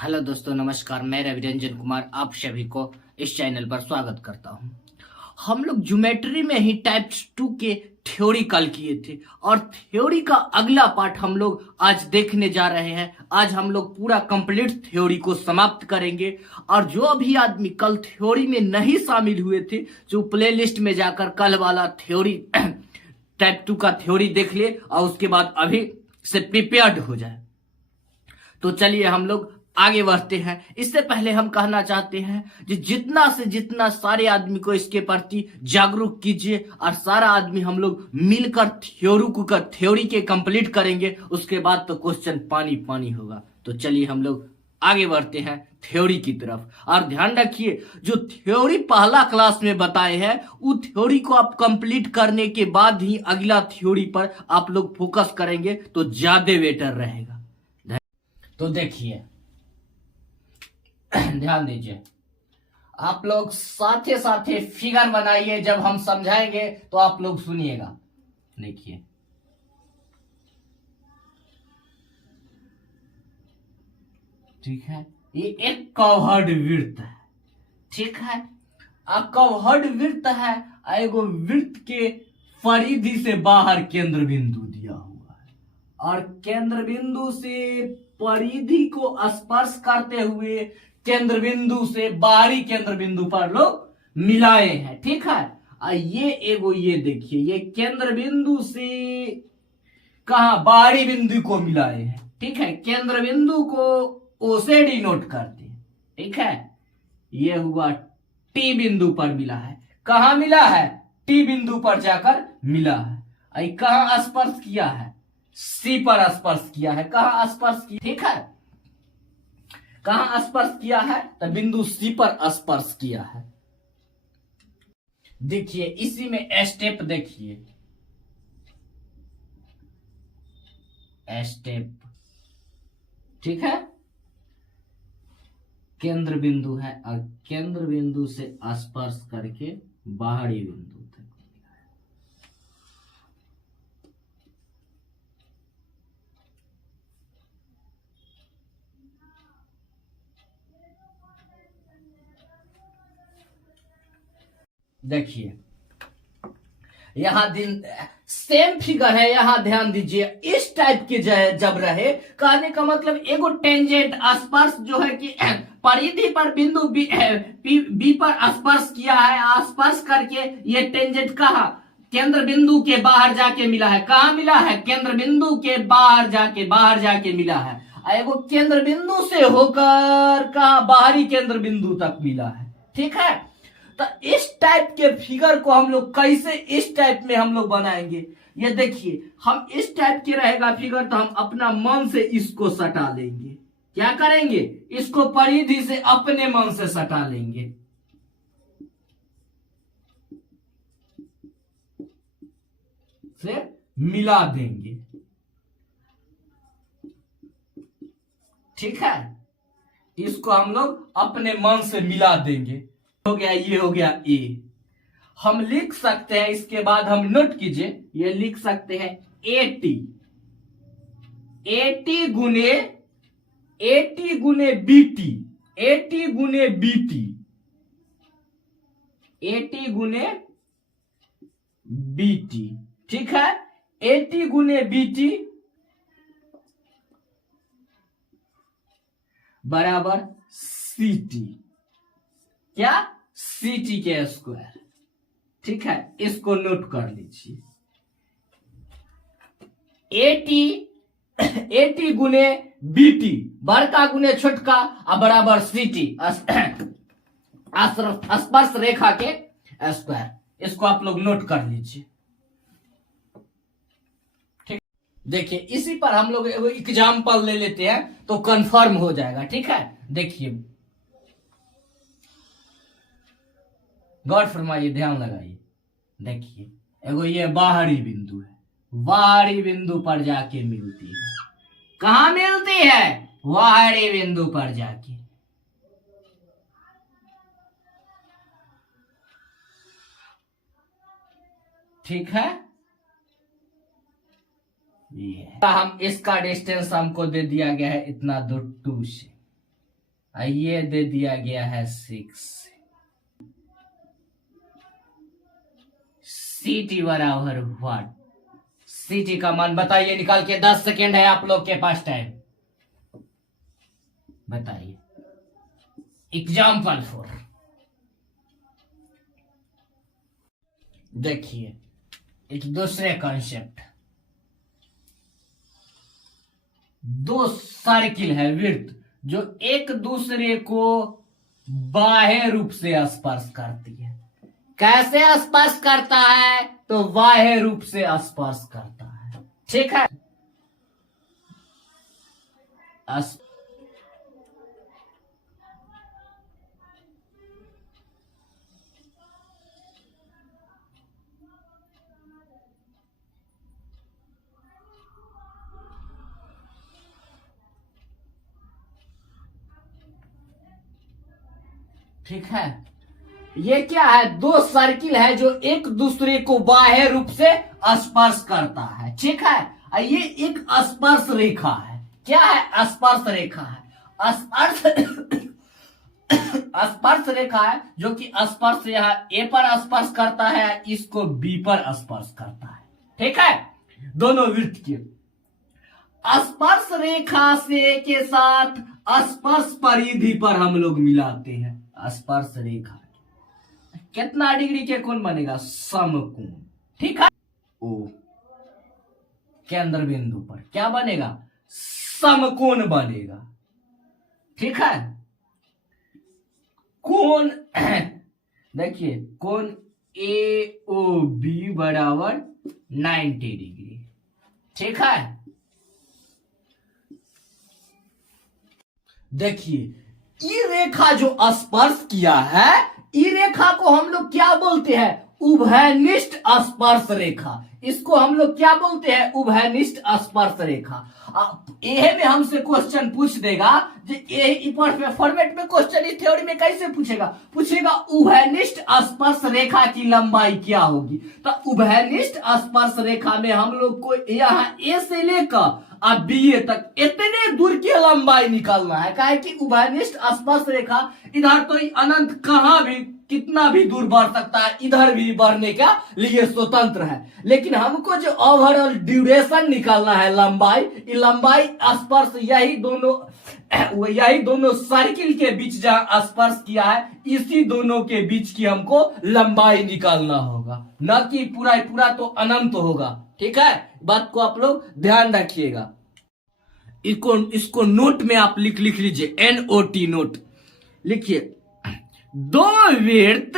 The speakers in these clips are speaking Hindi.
हेलो दोस्तों, नमस्कार। मैं रवि रंजन कुमार आप सभी को इस चैनल पर स्वागत करता हूं। हम लोग ज्योमेट्री में ही टाइप 2 के थ्योरी कल किए थे और थ्योरी का अगला पार्ट हम लोग आज देखने जा रहे हैं। आज हम लोग पूरा कंप्लीट थ्योरी को समाप्त करेंगे और जो भी आदमी कल थ्योरी में नहीं शामिल हुए थे, जो प्लेलिस्ट में जाकर कल वाला थ्योरी टाइप 2 का थ्योरी देख ले और उसके बाद अभी से प्रिपेयर्ड हो जाए। तो चलिए हम लोग आगे बढ़ते हैं। इससे पहले हम कहना चाहते हैं कि जितना से जितना सारे आदमी को इसके प्रति जागरूक कीजिए और सारा आदमी हम लोग मिलकर थ्योरी के कंप्लीट करेंगे। उसके बाद तो क्वेश्चन पानी पानी होगा। तो चलिए हम लोग आगे बढ़ते हैं थ्योरी की तरफ। और ध्यान रखिए, जो थ्योरी पहला क्लास में बताए हैं वो थ्योरी को आप कंप्लीट करने के बाद ही अगला थ्योरी पर आप लोग फोकस करेंगे तो ज्यादा बेटर रहेगा। तो देखिए, ध्यान दीजिए, आप लोग साथे साथे फिगर बनाइए। जब हम समझाएंगे तो आप लोग सुनिएगा। देखिए, ठीक है, ये एक कवर्ड वृत्त है। ठीक है, कवर्ड वृत्त है। एगो वृत्त के परिधि से बाहर केंद्र बिंदु दिया हुआ है और केंद्र बिंदु से परिधि को स्पर्श करते हुए केंद्र बिंदु से बाहरी केंद्र बिंदु पर लोग मिलाए हैं। ठीक है, ये देखिए, ये केंद्र बिंदु से कहा बाहरी बिंदु को मिलाए हैं। ठीक है, केंद्र बिंदु को ओ से डिनोट करते हैं। ठीक है, ये हुआ टी बिंदु पर मिला है। कहा मिला है? टी बिंदु पर जाकर मिला है। कहा स्पर्श किया है? सी पर स्पर्श किया है। कहा स्पर्श किया? ठीक है, कहां स्पर्श किया है? तो बिंदु सी पर स्पर्श किया है। देखिए, इसी में स्टेप देखिए, स्टेप। ठीक है, केंद्र बिंदु है और केंद्र बिंदु से स्पर्श करके बाहरी बिंदु तक। देखिए, यहां दिन सेम फिगर है। यहां ध्यान दीजिए, इस टाइप के जब रहे, कहने का मतलब एगो टेंजेंट स्पर्श जो है कि परिधि पर बिंदु बी पर स्पर्श किया है। स्पर्श करके ये टेंजेंट कहा? केंद्र बिंदु के बाहर जाके मिला है। कहा मिला है? केंद्र बिंदु के बाहर जाके मिला है। एगो केंद्र बिंदु से होकर कहा बाहरी केंद्र बिंदु तक मिला है। ठीक है, तो इस टाइप के फिगर को हम लोग कैसे इस टाइप में हम लोग बनाएंगे? ये देखिए, हम इस टाइप के रहेगा फिगर तो हम अपना मन से इसको सटा लेंगे। क्या करेंगे? इसको परिधि से अपने मन से सटा लेंगे। से मिला देंगे। ठीक है, इसको हम लोग अपने मन से मिला देंगे। हो गया, ये हो गया ए। हम लिख सकते हैं, इसके बाद हम नोट कीजिए, ये लिख सकते हैं एटी। एटी गुने बीटी। एटी गुने बीटी। एटी गुने बीटी। ठीक है, एटी गुने बीटी बराबर सीटी। क्या? सीटी के स्क्वायर। ठीक है, इसको नोट कर लीजिए। एटी गुने बीटी, बड़का गुने छोटका और बराबर सीटी, स्पर्श रेखा के स्क्वायर। इसको आप लोग नोट कर लीजिए। ठीक, देखिए, इसी पर हम लोग एग्जाम्पल ले लेते हैं तो कंफर्म हो जाएगा। ठीक है, देखिए, गौर फरमाइए, ध्यान लगाइए। देखिए, एगो ये बाहरी बिंदु है। बाहरी बिंदु पर जाके मिलती है। कहां मिलती है? बाहरी बिंदु पर जाके। ठीक है, ये हम इसका डिस्टेंस हमको दे दिया गया है इतना दूर 2 से। ये दे दिया गया है 6। ct बराबर व्हाट? ct का मान बताइए निकाल के। 10 सेकेंड है आप लोग के पास टाइम, बताइए। एग्जाम्पल 4 देखिए, एक दूसरे कॉन्सेप्ट। दो सर्किल है वृत्त जो एक दूसरे को बाह्य रूप से स्पर्श करती है। कैसे स्पर्श करता है? तो बाह्य रूप से स्पर्श करता है, ठीक है। ठीक है, ये क्या है? दो सर्किल है जो एक दूसरे को बाह्य रूप से स्पर्श करता है, ठीक है। ये एक स्पर्श रेखा है। क्या है? स्पर्श रेखा है। स्पर्श रेखा है जो कि स्पर्श यहाँ ए पर स्पर्श करता है, इसको बी पर स्पर्श करता है, ठीक है। दोनों वृत्त के स्पर्श रेखा से के साथ स्पर्श परिधि पर हम लोग मिलाते हैं। स्पर्श रेखा कितना डिग्री के कोण बनेगा? समकोण, ठीक है। ओ केंद्र बिंदु पर क्या बनेगा? समकोण बनेगा, ठीक है। कोण देखिए, कोण ए ओ बी बराबर 90 डिग्री, ठीक है। देखिए, ई रेखा जो स्पर्श किया है, ई रेखा को हम लोग क्या बोलते हैं? उभयनिष्ठ स्पर्श रेखा। इसको हम लोग क्या बोलते हैं? उभयनिष्ठ स्पर्श रेखा। यह में हमसे क्वेश्चन पूछ देगा, फॉर्मेट में क्वेश्चन इस थ्योरी में कैसे पूछेगा? पूछेगा उभयनिष्ठ स्पर्श रेखा की लंबाई क्या होगी। तो उभयनिष्ठ स्पर्श रेखा में हम लोग को यहाँ ए से लेकर अब बी तक इतने दूर की लंबाई निकालना है। काहे कि उभयनिष्ठ स्पर्श रेखा इधर तो अनंत कहां भी कितना भी दूर बढ़ सकता है, इधर भी बढ़ने का लिए स्वतंत्र है। लेकिन हमको जो ओवरऑल ड्यूरेशन निकालना है, लंबाई स्पर्श यही दोनों सर्किल के बीच जहां स्पर्श किया है, इसी दोनों के बीच की हमको लंबाई निकालना होगा, न कि पूरा तो अनंत होगा, ठीक है। बात को आप लोग ध्यान रखिएगा। इसको नोट में आप लिख लीजिए, NOT नोट लिखिए। दो वृत्त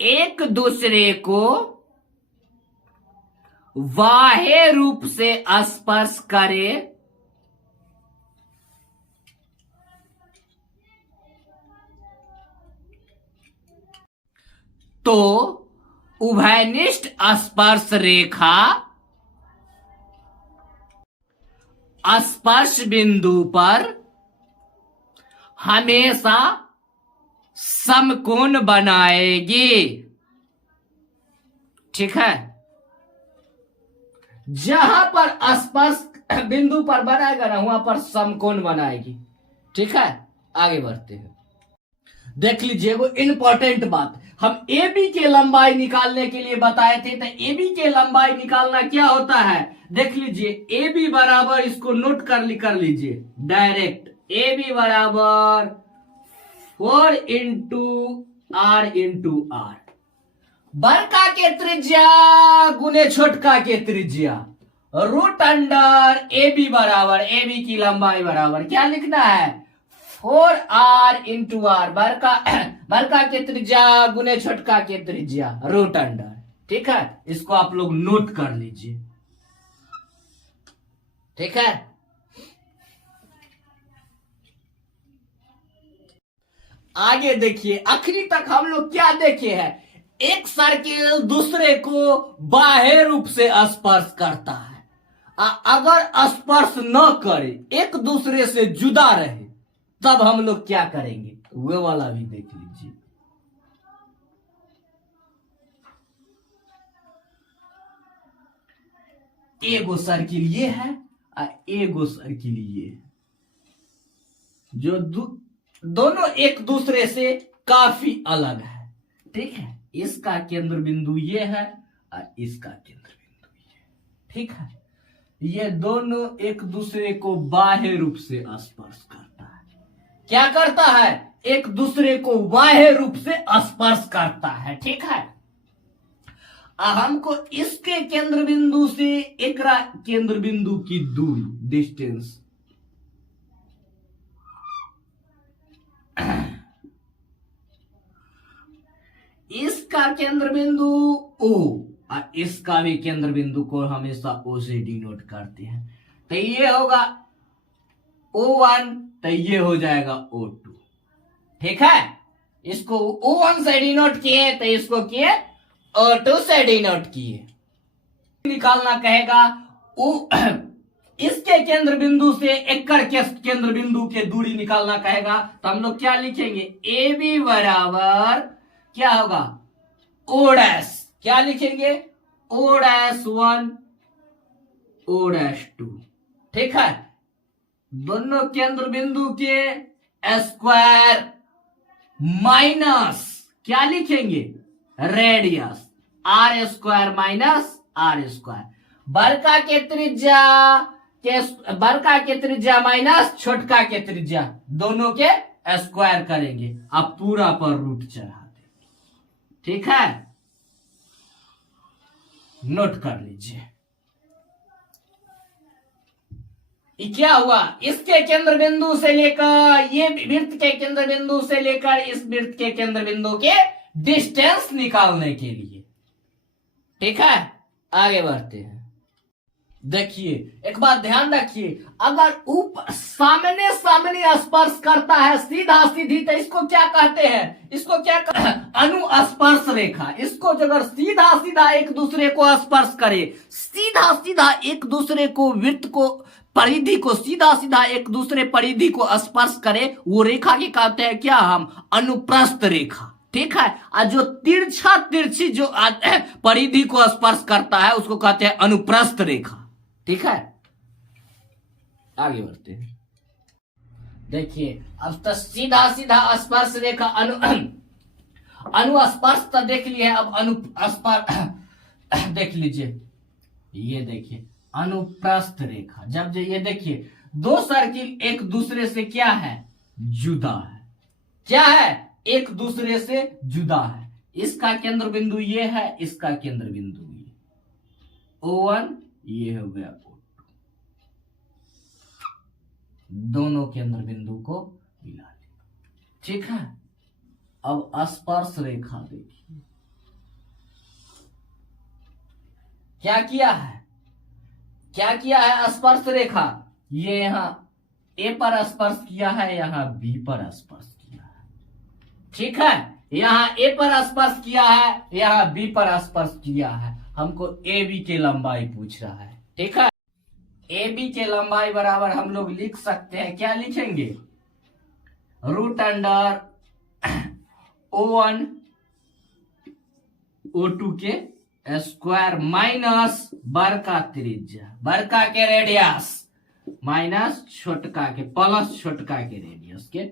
एक दूसरे को बाह्य रूप से स्पर्श करे तो उभयनिष्ठ स्पर्श रेखा स्पर्श बिंदु पर हमेशा समकोण बनाएगी, ठीक है। जहां पर स्पर्श बिंदु पर बनाएगा ना, वहां पर समकोण बनाएगी, ठीक है। आगे बढ़ते हैं। देख लीजिए, वो इंपॉर्टेंट बात, हम ए बी के लंबाई निकालने के लिए बताए थे। तो ए बी के लंबाई निकालना क्या होता है? देख लीजिए, ए बी बराबर, इसको नोट कर लीजिए डायरेक्ट। ए बी बराबर 4 इंटू R बड़का के त्रिज्या गुने छोटका के त्रिज्या, रूट अंडर ए बी बराबर, ए बी की लंबाई बराबर क्या लिखना है? 4R इंटू आर, बड़का के त्रिज्या गुने छोटका के त्रिज्या, रूट अंडर, ठीक है। इसको आप लोग नोट कर लीजिए, ठीक है। आगे देखिए, आखिरी तक हम लोग क्या देखे हैं? एक सर्किल दूसरे को बाह्य रूप से स्पर्श करता है। अगर स्पर्श न करे, एक दूसरे से जुदा रहे, तब हम लोग क्या करेंगे? वे वाला भी देख लीजिए। एगो सर्किल ये है और एगो सर्किल ये है, जो दोनों एक दूसरे से काफी अलग है। ठीक है, इसका केंद्र बिंदु ये है और इसका केंद्र बिंदु ये। ठीक है, ये दोनों एक दूसरे को बाह्य रूप से स्पर्श करता है। क्या करता है? एक दूसरे को बाह्य रूप से स्पर्श करता है। ठीक है, हमको इसके केंद्र बिंदु से एक केंद्र बिंदु की दूरी, डिस्टेंस, इसका केंद्र बिंदु O और इसका भी केंद्र बिंदु को हमेशा O से डिनोट करते हैं। तो ये होगा O1, तो ये हो जाएगा O2। ठीक है, इसको O1 से डिनोट किए तो इसको किए O2 से डिनोट किए। निकालना कहेगा इसके केंद्र बिंदु से एकड़ के केंद्र बिंदु के दूरी निकालना कहेगा, तो हम लोग क्या लिखेंगे? ए बी बराबर क्या होगा? O dash. क्या लिखेंगे? O dash 1 O dash 2। ठीक है, दोनों केंद्र बिंदु के स्क्वायर माइनस क्या लिखेंगे? Radius, R square minus R square. बड़का के त्रिज्या माइनस छोटका के त्रिज्या, दोनों के स्क्वायर करेंगे, अब पूरा पर रूट चढ़ा देंगे। ठीक है, नोट कर लीजिए। क्या हुआ? इसके केंद्र बिंदु से लेकर ये वृत्त के केंद्र बिंदु से लेकर इस वृत्त के केंद्र बिंदु के डिस्टेंस निकालने के लिए। ठीक है, आगे बढ़ते हैं। देखिए, एक बात ध्यान रखिए, अगर ऊपर सामने सामने स्पर्श करता है सीधा सीधी, तो इसको क्या कहते हैं? इसको क्या कहते हैं? अनुस्पर्श रेखा। इसको अगर सीधा सीधा एक दूसरे को स्पर्श करे, सीधा सीधा एक दूसरे को वृत्त को परिधि को सीधा सीधा एक दूसरे परिधि को स्पर्श करे, वो रेखा की कहते हैं क्या? हम अनुप्रस्थ रेखा। ठीक है, और जो तिरछा तिरछी जो परिधि को स्पर्श करता है उसको कहते हैं अनुप्रस्थ रेखा। ठीक है, आगे बढ़ते हैं। देखिए, अब तो सीधा सीधा स्पर्श रेखा अनुस्पर्श तो देख लिए, अब अनुस्पर्श देख लीजिए। ये देखिए अनुप्रस्थ रेखा, जब ये देखिए दो सर्किल एक दूसरे से क्या है? जुदा है। क्या है? एक दूसरे से जुदा है। इसका केंद्र बिंदु ये है, इसका केंद्र बिंदु ये O1, ये हो गया O2। दोनों केंद्र बिंदु को मिला दिया। ठीक है, अब स्पर्श रेखा देखिए क्या किया है? क्या किया है? स्पर्श रेखा ये यहां A पर स्पर्श किया है, यहां B पर स्पर्श किया है। ठीक है, यहां A पर स्पर्श किया है, यहां B पर स्पर्श किया है। हमको AB की लंबाई पूछ रहा है। ठीक है, AB की लंबाई बराबर हम लोग लिख सकते हैं, क्या लिखेंगे? रूट अंडर O1 O2 के स्क्वायर माइनस बड़का त्रिज्या, बड़का के रेडियस माइनस छोटका के प्लस छोटका के रेडियस के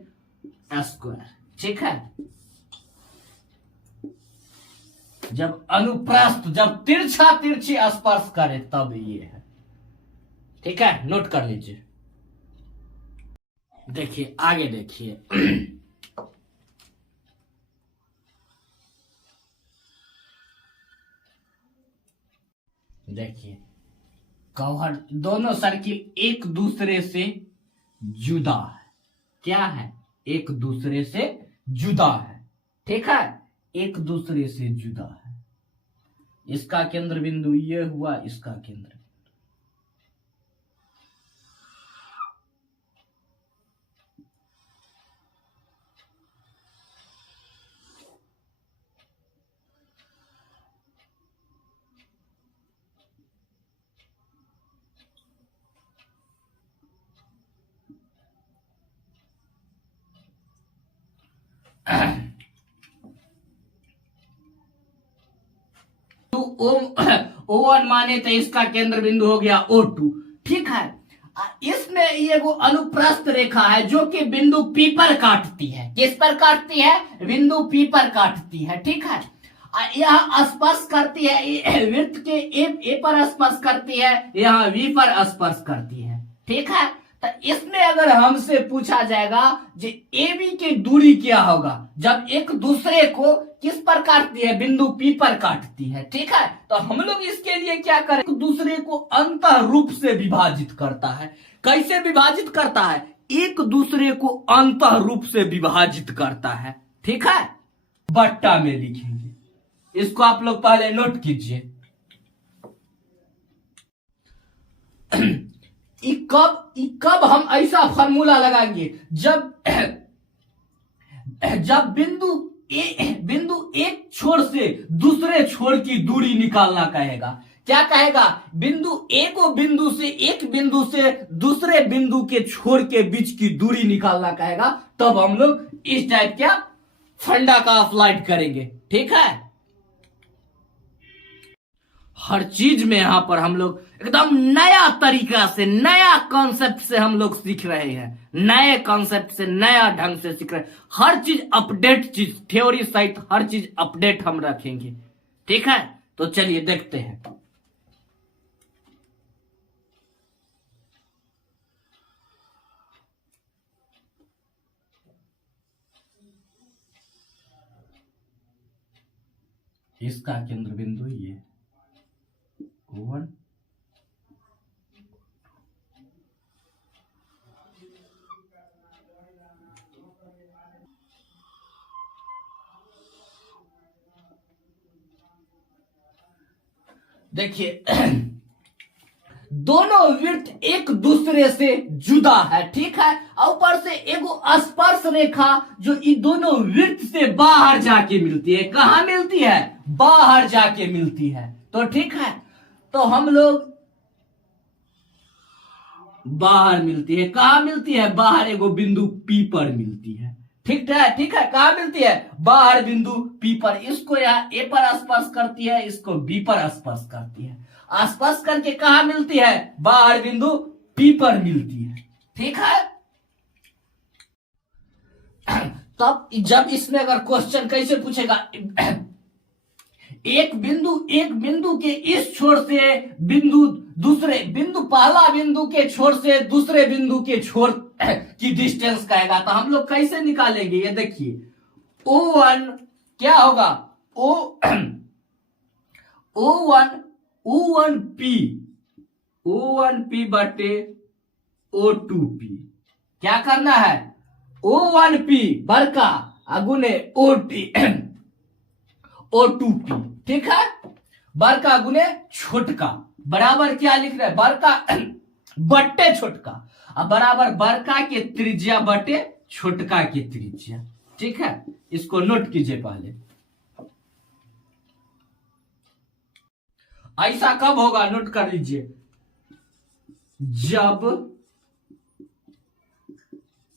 स्क्वायर। ठीक है, जब अनुप्रस्थ, जब तिरछा तिरछी स्पर्श करे तब ये है। ठीक है, नोट कर लीजिए। देखिए, आगे देखिए। देखिए, कवर दोनों सर्किल एक दूसरे से जुदा है। क्या है? एक दूसरे से जुदा है। ठीक है, एक दूसरे से जुदा है। इसका केंद्र बिंदु ये हुआ, इसका केंद्र O1 माने तो इसका केंद्र बिंदु हो गया O2। ठीक है, इसमें में ये वो अनुप्रस्थ रेखा है जो कि बिंदु पी पर काटती है। किस पर काटती है? बिंदु पी पर काटती है। ठीक है, यह स्पर्श करती है वृत्त के ए पर स्पर्श करती है, यहाँ वी पर स्पर्श करती है। ठीक है, तो इसमें अगर हमसे पूछा जाएगा कि ए बी की दूरी क्या होगा जब एक दूसरे को किस पर काटती है? बिंदु पी पर काटती है। ठीक है, तो हम लोग इसके लिए क्या करें? एक दूसरे को अंतः रूप से विभाजित करता है। कैसे विभाजित करता है? एक दूसरे को अंतः रूप से विभाजित करता है। ठीक है, बट्टा में लिखेंगे, इसको आप लोग पहले नोट कीजिए। कब हम ऐसा फॉर्मूला लगाएंगे? जब बिंदु एक छोर से दूसरे छोर की दूरी निकालना कहेगा। क्या कहेगा? बिंदु एक बिंदु से दूसरे बिंदु के छोर के बीच की दूरी निकालना कहेगा, तब हम लोग इस टाइप का फंडा का अप्लाइड करेंगे। ठीक है, हर चीज में यहां पर हम लोग एकदम नया तरीका से, नया कॉन्सेप्ट से हम लोग सीख रहे हैं। नए कॉन्सेप्ट से, नया ढंग से सीख रहे हैं। हर चीज अपडेट, चीज थ्योरी सहित हर चीज अपडेट हम रखेंगे। ठीक है, तो चलिए देखते हैं। इसका केंद्र बिंदु ये O1, देखिए दोनों वृत्त एक दूसरे से जुदा है। ठीक है, ऊपर से एगो स्पर्श रेखा जो इन दोनों वृत्त से बाहर जाके मिलती है। कहां मिलती है? बाहर जाके मिलती है। तो ठीक है, तो हम लोग बाहर मिलती है। कहां मिलती है? बाहर एगो बिंदु पी पर मिलती है। ठीक है, ठीक है, कहां मिलती है? बाहर बिंदु पी पर। इसको यहाँ ए पर स्पर्श करती है, इसको बी पर स्पर्श करती है। स्पर्श करके कहां मिलती है? बाहर बिंदु पी पर मिलती है। ठीक है, तब जब इसमें अगर क्वेश्चन कैसे पूछेगा, एक बिंदु के इस छोर से दूसरे बिंदु, पहला बिंदु के छोर से दूसरे बिंदु के छोर की डिस्टेंस कहेगा, तो हम लोग कैसे निकालेंगे? ये देखिए, O1 क्या होगा? O1P बटे O2P। क्या करना है? O1P बड़का अगुने O2P। ठीक है, बड़का गुने छोटका बराबर क्या लिख रहे हैं? बड़का बट्टे छोटका, अब बराबर बड़का के त्रिज्या बटे छोटका की त्रिज्या। ठीक है, इसको नोट कीजिए पहले। ऐसा कब होगा? नोट कर लीजिए, जब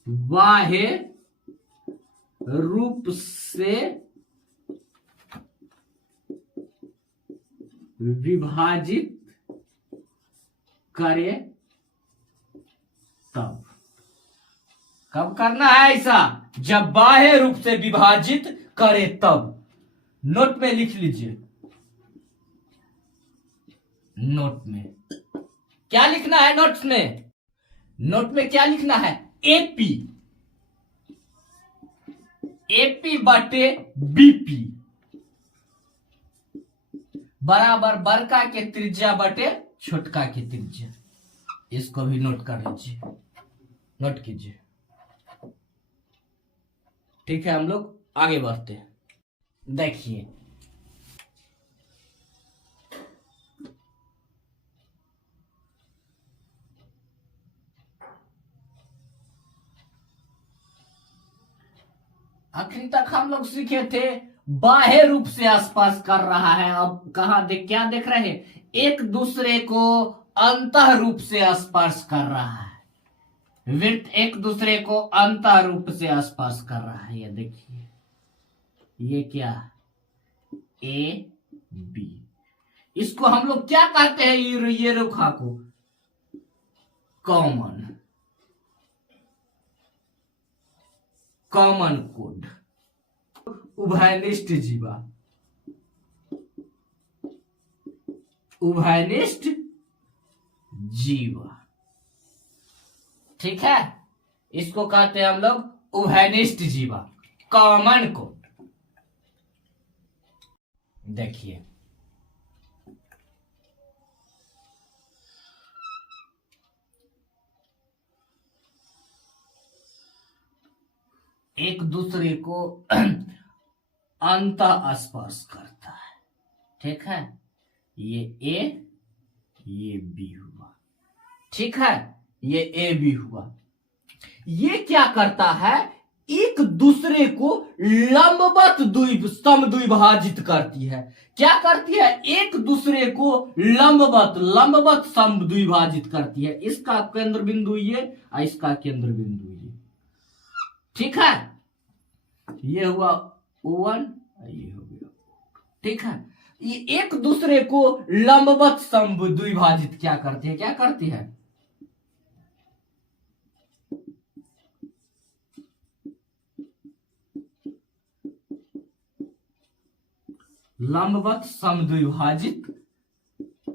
बाह्य रूप से विभाजित करे तब। कब करना है ऐसा? जब बाह्य रूप से विभाजित करे तब। नोट में लिख लीजिए। नोट में क्या लिखना है? नोट्स में, नोट में क्या लिखना है? एपी बटे बीपी बराबर बड़का के त्रिज्या बटे छोटका की त्रिज्या। इसको भी नोट कर लीजिए, नोट कीजिए। ठीक है, हम लोग आगे बढ़ते हैं। देखिए, आखिर तक हम लोग सीखे थे बाह्य रूप से स्पर्श कर रहा है। अब क्या देख रहे हैं? एक दूसरे को अंतः रूप से स्पर्श कर रहा है। वृत्त एक दूसरे को अंतः रूप से स्पर्श कर रहा है। ये देखिए, ये क्या? A B. इसको हम लोग क्या कहते हैं? ये रेखा को कॉमन। Common code. उभयनिष्ठ जीवा, उभयनिष्ठ जीवा, ठीक है, इसको कहते हैं हम लोग उभयनिष्ठ जीवा, कॉमन कोड। देखिए एक दूसरे को अंतः स्पर्श करता है, ठीक है, ये ए ये बी हुआ, ठीक है, ये ए बी हुआ। ये क्या करता है, एक दूसरे को लंबवत समद्विभाजित करती है। क्या करती है, एक दूसरे को लंबवत समद्विभाजित करती है। इसका केंद्र बिंदु ये और इसका केंद्र बिंदु ये, ठीक है, ये हुआ O1, ये हो गया, ठीक है। ये एक दूसरे को लंबवत समद्विभाजित क्या करती है, क्या करती है, लंबवत समद्विभाजित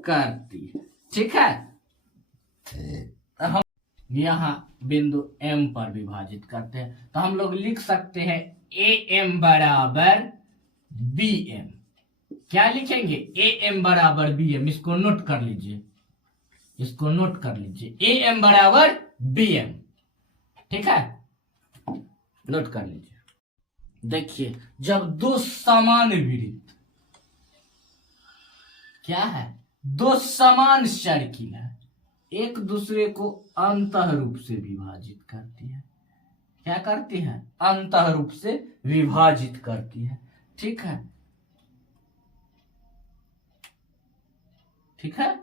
करती है, ठीक है। हम यहां बिंदु M पर विभाजित करते हैं, तो हम लोग लिख सकते हैं AM बराबर BM। क्या लिखेंगे, AM बराबर BM, इसको नोट कर लीजिए, इसको नोट कर लीजिए, AM बराबर BM, ठीक है, नोट कर लीजिए। देखिए जब दो समान वृत्त, क्या है, दो समान सर्किल है, एक दूसरे को अंतः रूप से विभाजित करती है, क्या करती है, अंतः रूप से विभाजित करती है, ठीक है, ठीक है,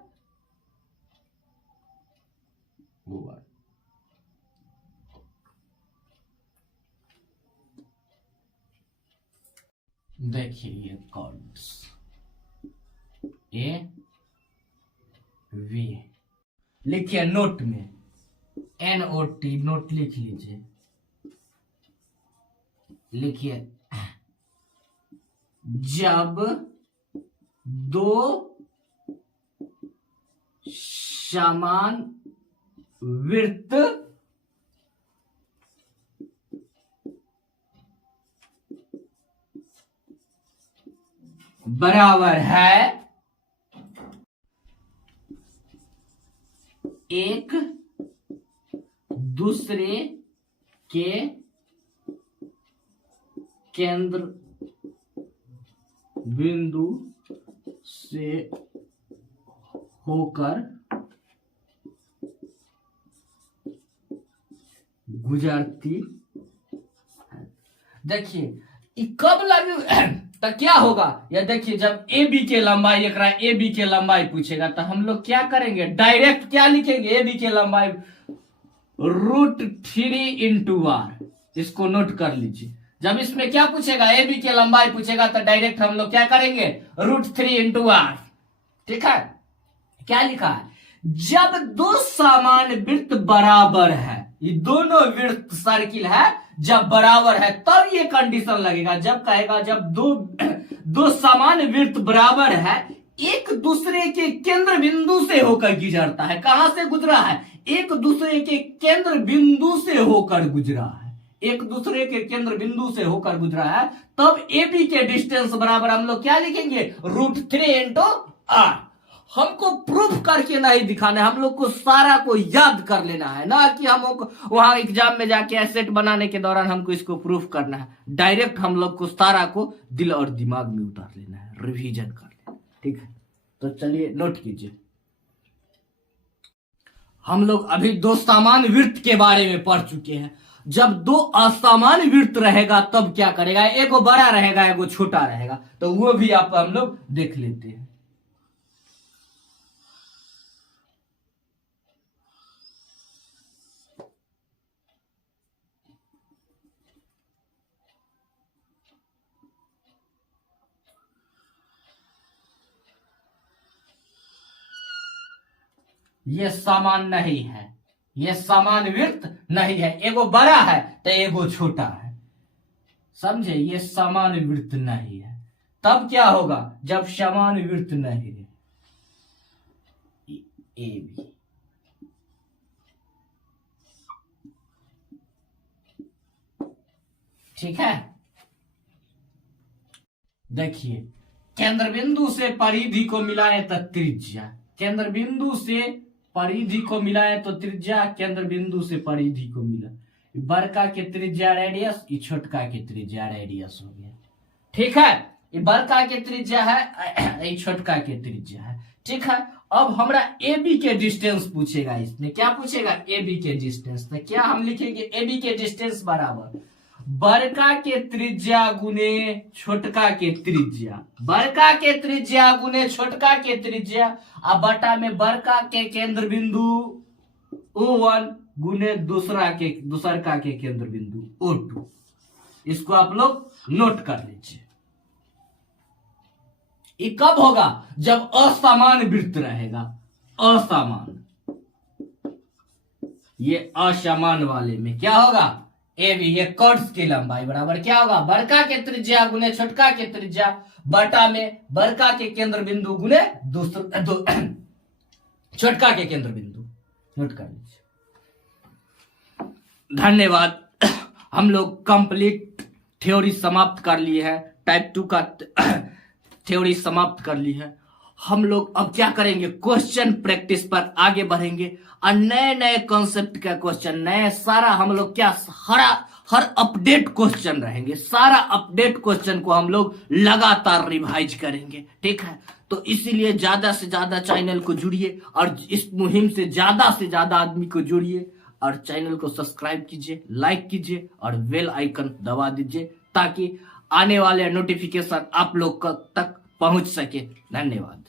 वो देखिए ये कॉर्ड्स ए वी, लिखिए नोट में NOT, नोट लिख लीजिए, लिखिए जब दो समान वृत्त बराबर है, एक दूसरे के केंद्र बिंदु से होकर गुजरती है। देखिए कब लगे तो क्या होगा, या देखिए जब ए बी के लंबाई, ए बी के लंबाई पूछेगा तो हम लोग क्या करेंगे, डायरेक्ट क्या लिखेंगे, ए बी के लंबाई √3 × r, इसको नोट कर लीजिए। जब इसमें क्या पूछेगा, ए बी के लंबाई पूछेगा तो डायरेक्ट हम लोग क्या करेंगे, √3 × r, ठीक है। क्या लिखा है, जब दो समान वृत्त बराबर है, ये दोनों वृत्त सर्किल है, जब बराबर है तब ये कंडीशन लगेगा, जब कहेगा जब दो समान वृत्त बराबर है, एक दूसरे के केंद्र बिंदु से होकर गुजरता है। कहां से गुजरा है, एक दूसरे के केंद्र बिंदु से होकर गुजरा है, एक दूसरे के केंद्र बिंदु से होकर गुजरा है, तब ए बी के डिस्टेंस बराबर हम लोग क्या लिखेंगे, √3 × r। हमको प्रूफ करके नहीं दिखाना है, हम लोग को सारा को याद कर लेना है, ना कि हम वहां एग्जाम में जाके एसेट बनाने के दौरान हमको इसको प्रूफ करना है। डायरेक्ट हम लोग को सारा को दिल और दिमाग में उतार लेना है, रिवीजन कर लेना, ठीक है। तो चलिए नोट कीजिए, हम लोग अभी दो समान वृत्त के बारे में पढ़ चुके हैं। जब दो असमान वृत्त रहेगा तब क्या करेगा, एगो बड़ा रहेगा एगो छोटा रहेगा, तो वो भी आप हम लोग देख लेते हैं। ये समान नहीं है, ये समान वृत्त नहीं है, एगो बड़ा है तो एगो छोटा है, समझे, ये समान वृत्त नहीं है। तब क्या होगा जब समान वृत्त नहीं रहे। ए बी, ठीक है। देखिए, केंद्र बिंदु से परिधि को मिलाए तो त्रिज्या, केंद्र बिंदु से परिधि को मिलाए तो त्रिज्या, केंद्र बिंदु से परिधि को मिला, बड़का के त्रिज्या रेडियस, ये छोटका के त्रिज्या रेडियस हो गया। ठीक है, ये बड़का के त्रिज्या है, ये छोटका के त्रिज्या है। ठीक है, अब हमरा ए बी के डिस्टेंस पूछेगा, इसने क्या पूछेगा, ए बी के डिस्टेंस। तो क्या हम लिखेंगे, ए बी के डिस्टेंस बराबर बड़का के त्रिज्या गुने छोटका के त्रिज्या, बड़का के त्रिज्या गुने छोटका के त्रिज्या, अब बटा में बड़का के केंद्र बिंदु O1 गुने दूसरा का के केंद्र बिंदु O2। इसको आप लोग नोट कर लीजिए। ये कब होगा, जब असमान वृत्त रहेगा, असमान। ये असमान वाले में क्या होगा, ए बी, ये कर्ड्स की लंबाई बराबर क्या होगा, बड़का के त्रिज्या गुने छोटका के त्रिज्या, बटा में बड़का के केंद्र बिंदु गुने छोटका के केंद्र बिंदु। नोट कर लीजिए। धन्यवाद। हम लोग कंप्लीट थ्योरी समाप्त कर लिए है, टाइप 2 का थ्योरी समाप्त कर ली है। हम लोग अब क्या करेंगे, क्वेश्चन प्रैक्टिस पर आगे बढ़ेंगे और नए नए कॉन्सेप्ट का क्वेश्चन, नए सारा हम लोग क्या हर अपडेट क्वेश्चन रहेंगे, सारा अपडेट क्वेश्चन को हम लोग लगातार रिवाइज करेंगे। ठीक है, तो इसीलिए ज्यादा से ज्यादा चैनल को जुड़िए और इस मुहिम से ज्यादा आदमी को जुड़िए और चैनल को सब्सक्राइब कीजिए, लाइक कीजिए और बेल आइकन दबा दीजिए ताकि आने वाले नोटिफिकेशन आप लोग तक पहुंच सके। धन्यवाद।